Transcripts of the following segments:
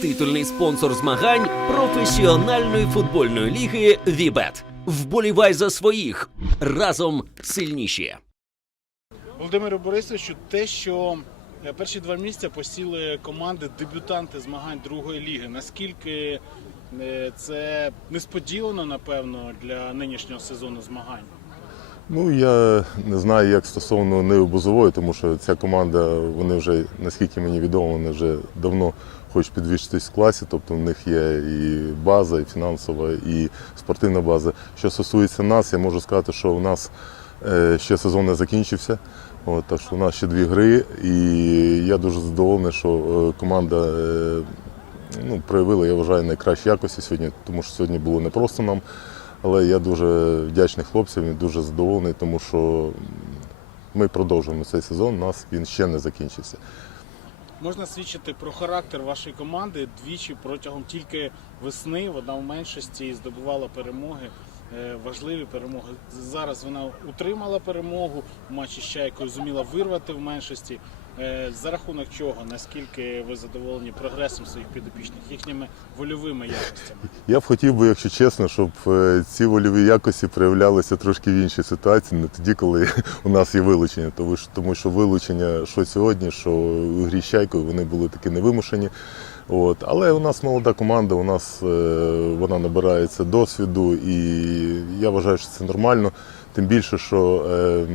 титульний спонсор змагань професіональної футбольної ліги Вібет. Вболівай за своїх разом сильніші. Володимиру Борисовичу, те, що е, перші два місця посіли команди дебютанти змагань другої ліги. Наскільки е, це несподівано, напевно, для нинішнього сезону змагань? Ну я не знаю, як стосовно Ниви Бузової, тому що ця команда, вони вже, наскільки мені відомо, вони вже давно хочуть підвищитись в класі, тобто в них є і база, і фінансова, і спортивна база. Що стосується нас, я можу сказати, що у нас е, ще сезон не закінчився. От, так що у нас ще дві гри, і я дуже задоволений, що е, команда е, ну, проявила, я вважаю, найкращі якості сьогодні, тому що сьогодні було не просто нам. Але я дуже вдячний хлопцям і дуже задоволений, тому що ми продовжуємо цей сезон, у нас він ще не закінчився. Можна свідчити про характер вашої команди двічі протягом тільки весни. Вона в меншості здобувала перемоги, е, важливі перемоги. Зараз вона утримала перемогу в матчі з Чайкою, зуміла вирвати в меншості. Е, За рахунок чого, наскільки ви задоволені прогресом своїх підопічних, їхніми вольовими якостями? Я б хотів би, якщо чесно, щоб е, ці вольові якості проявлялися трошки в іншій ситуації, не тоді, коли у нас є вилучення. Тому що, вилучення, що сьогодні, що у грі з Чайкою, вони були такі невимушені. От. Але у нас молода команда, у нас е, вона набирається досвіду, і я вважаю, що це нормально. Тим більше, що е,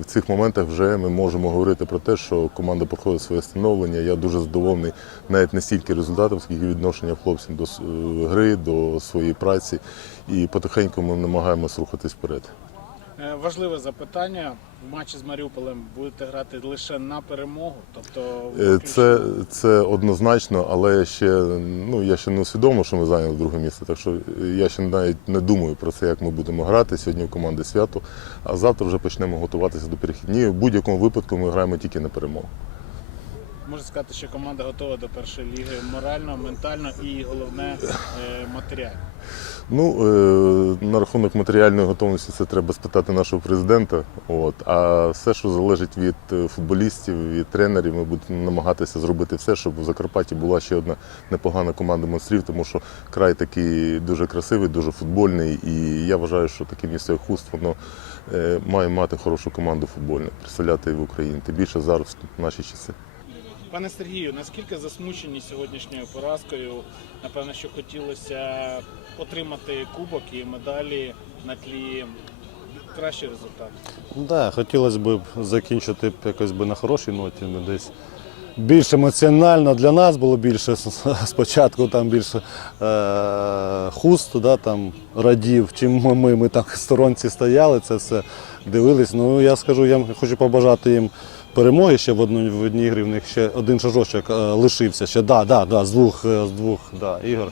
в цих моментах вже ми можемо говорити про те, що команда проходить своє становлення. Я дуже задоволений навіть не стільки результатом, скільки відношення хлопців до е, гри, до своєї праці. І потихеньку ми намагаємося рухатись вперед. Е, Важливе запитання. В матчі з Маріуполем будете грати лише на перемогу, тобто Е, Це, це однозначно, але я ще, ну, я ще не усвідомив, що ми зайняли друге місце. Так що я ще навіть не думаю про це, як ми будемо грати. Сьогодні в команди свято, а завтра вже почнемо готуватися до перехідні. В будь-якому випадку ми граємо тільки на перемогу. Можна сказати, що команда готова до першої ліги морально, ментально і головне е, матеріально. Ну, е, на рахунок матеріальної готовності це треба спитати нашого президента. От. А все, що залежить від е, футболістів, від тренерів, ми будемо намагатися зробити все, щоб у Закарпатті була ще одна непогана команда монстрів, тому що край такий дуже красивий, дуже футбольний. І я вважаю, що таке як Хуст, воно має мати хорошу команду футбольну, представляти в Україні. Тим більше зараз в наші часи. Пане Сергію, наскільки засмучені сьогоднішньою поразкою? Напевно, що хотілося отримати кубок і медалі на тлі кращий результат. Да, хотілося б закінчити якось би на хорошій ноті, ну, десь більш емоціонально для нас було більше спочатку там більше е, хуст, да, там радів, чим ми, ми, там сторонці стояли, це все дивились. Ну я скажу, я хочу побажати їм перемоги ще в одній в одній грі. В них ще один шажочок е, лишився. Ще да, да, да, з двох е, з двох да, ігор.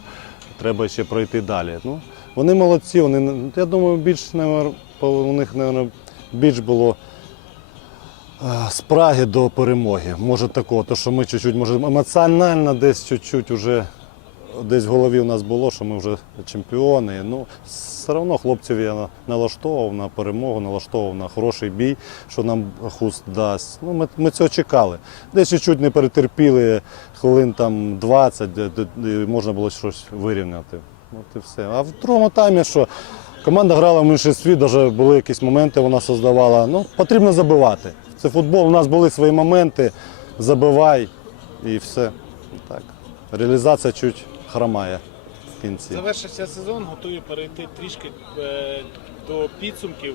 Треба ще пройти далі. Ну, вони молодці, вони я думаю, більш у них наверно, більш було спраги до перемоги. Може такого, то що ми чуть-чуть, може, емоціонально десь чуть-чуть уже десь в голові у нас було, що ми вже чемпіони. Ну, все одно хлопців я налаштовував на перемогу, налаштовував на хороший бій, що нам хуст дасть. Ну, ми, ми цього чекали. Десь чуть-чуть не перетерпіли хвилин там 20, де, де- де можна було щось вирівняти. От і все. А в другому таймі що? Команда грала в меншинстві, навіть були якісь моменти, вона создавала. Ну, потрібно забивати. Це футбол, у нас були свої моменти, забивай і все. Так. Реалізація чуть хромає в кінці. Завершився сезон, готові перейти трішки е, до підсумків.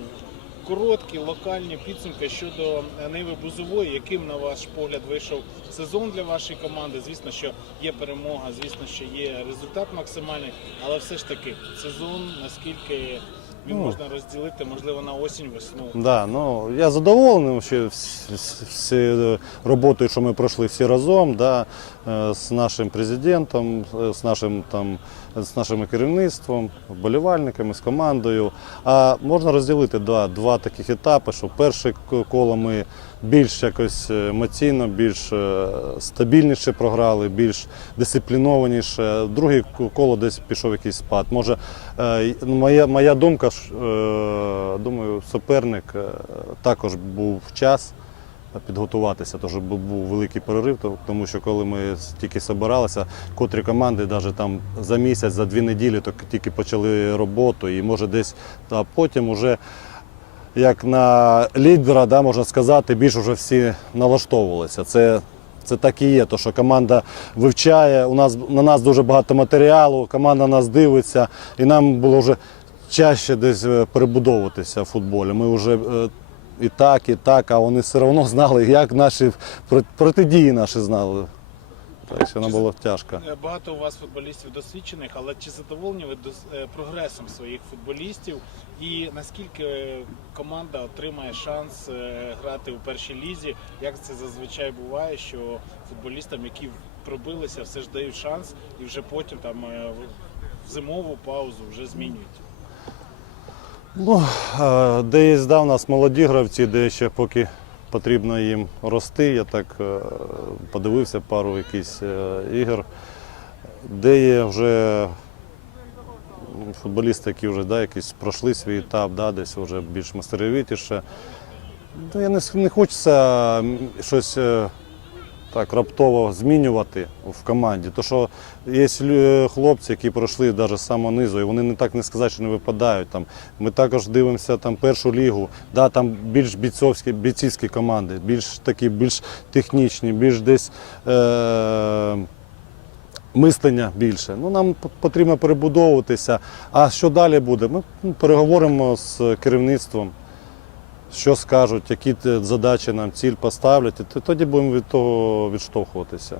Короткі локальні підсумки щодо Ниви Бузової, яким на ваш погляд вийшов сезон для вашої команди. Звісно, що є перемога, звісно, що є результат максимальний, але все ж таки сезон, наскільки він Ну. можна розділити, можливо, на осінь, весну. Да, ну, я задоволений ще вс, всі роботою, що ми пройшли всі разом, да, е, з нашим президентом, е, з нашим, там, з нашим керівництвом, вболівальниками, з командою. А можна розділити да, два таких етапи, що перше к- коло ми більш якось емоційно, більш е, стабільніше програли, більш дисциплінованіше. Друге коло десь пішов якийсь спад. Може, е, ну, моя, моя думка, е, думаю, суперник також був час підготуватися. Тож був великий перерив, тому що коли ми тільки збиралися, котрі команди навіть там за місяць, за дві неділі тільки почали роботу, і може десь а потім уже як на лідера, да, можна сказати, більш вже всі налаштовувалися. Це, це так і є, то що команда вивчає, у нас, на нас дуже багато матеріалу, команда нас дивиться, і нам було вже чаще десь е, перебудовуватися в футболі. Ми вже е, і так, і так, а вони все одно знали, як наші про- протидії наші знали. Так що нам було тяжко. Е, Багато у вас футболістів досвідчених, але чи задоволені ви е, прогресом своїх футболістів? І наскільки команда отримає шанс е, грати у першій лізі? Як це зазвичай буває, що футболістам, які пробилися, все ж дають шанс, і вже потім там в- зимову паузу вже змінюють? Ну, де є да, у нас молоді гравці, де ще поки потрібно їм рости. Я так е, подивився пару якихось е, ігор, де є вже футболісти, які вже да, якісь пройшли свій етап, да, десь вже більш мастеровітіше. Ну, я не, не хочеться щось е, так раптово змінювати в команді. То що є хлопці, які пройшли навіть з низу, і вони не так не сказати, що не випадають. Там. Ми також дивимося там, першу лігу, да, там більш бійцовські, бійцівські команди, більш такі, більш технічні, більш десь. Е- Мислення більше. Ну, нам потрібно перебудовуватися. А що далі буде? Ми ну, переговоримо з керівництвом, що скажуть, які задачі нам ціль поставлять, і тоді будемо від того відштовхуватися.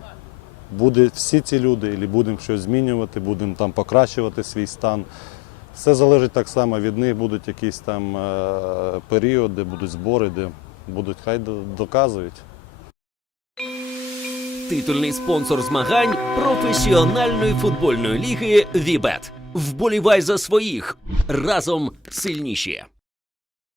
Буде всі ці люди, або будемо щось змінювати, будемо там покращувати свій стан. Все залежить так само від них, будуть якісь там е, періоди, будуть збори, де будуть, хай доказують. Титульний спонсор змагань професіональної футбольної ліги Вібет. Вболівай за своїх разом сильніші.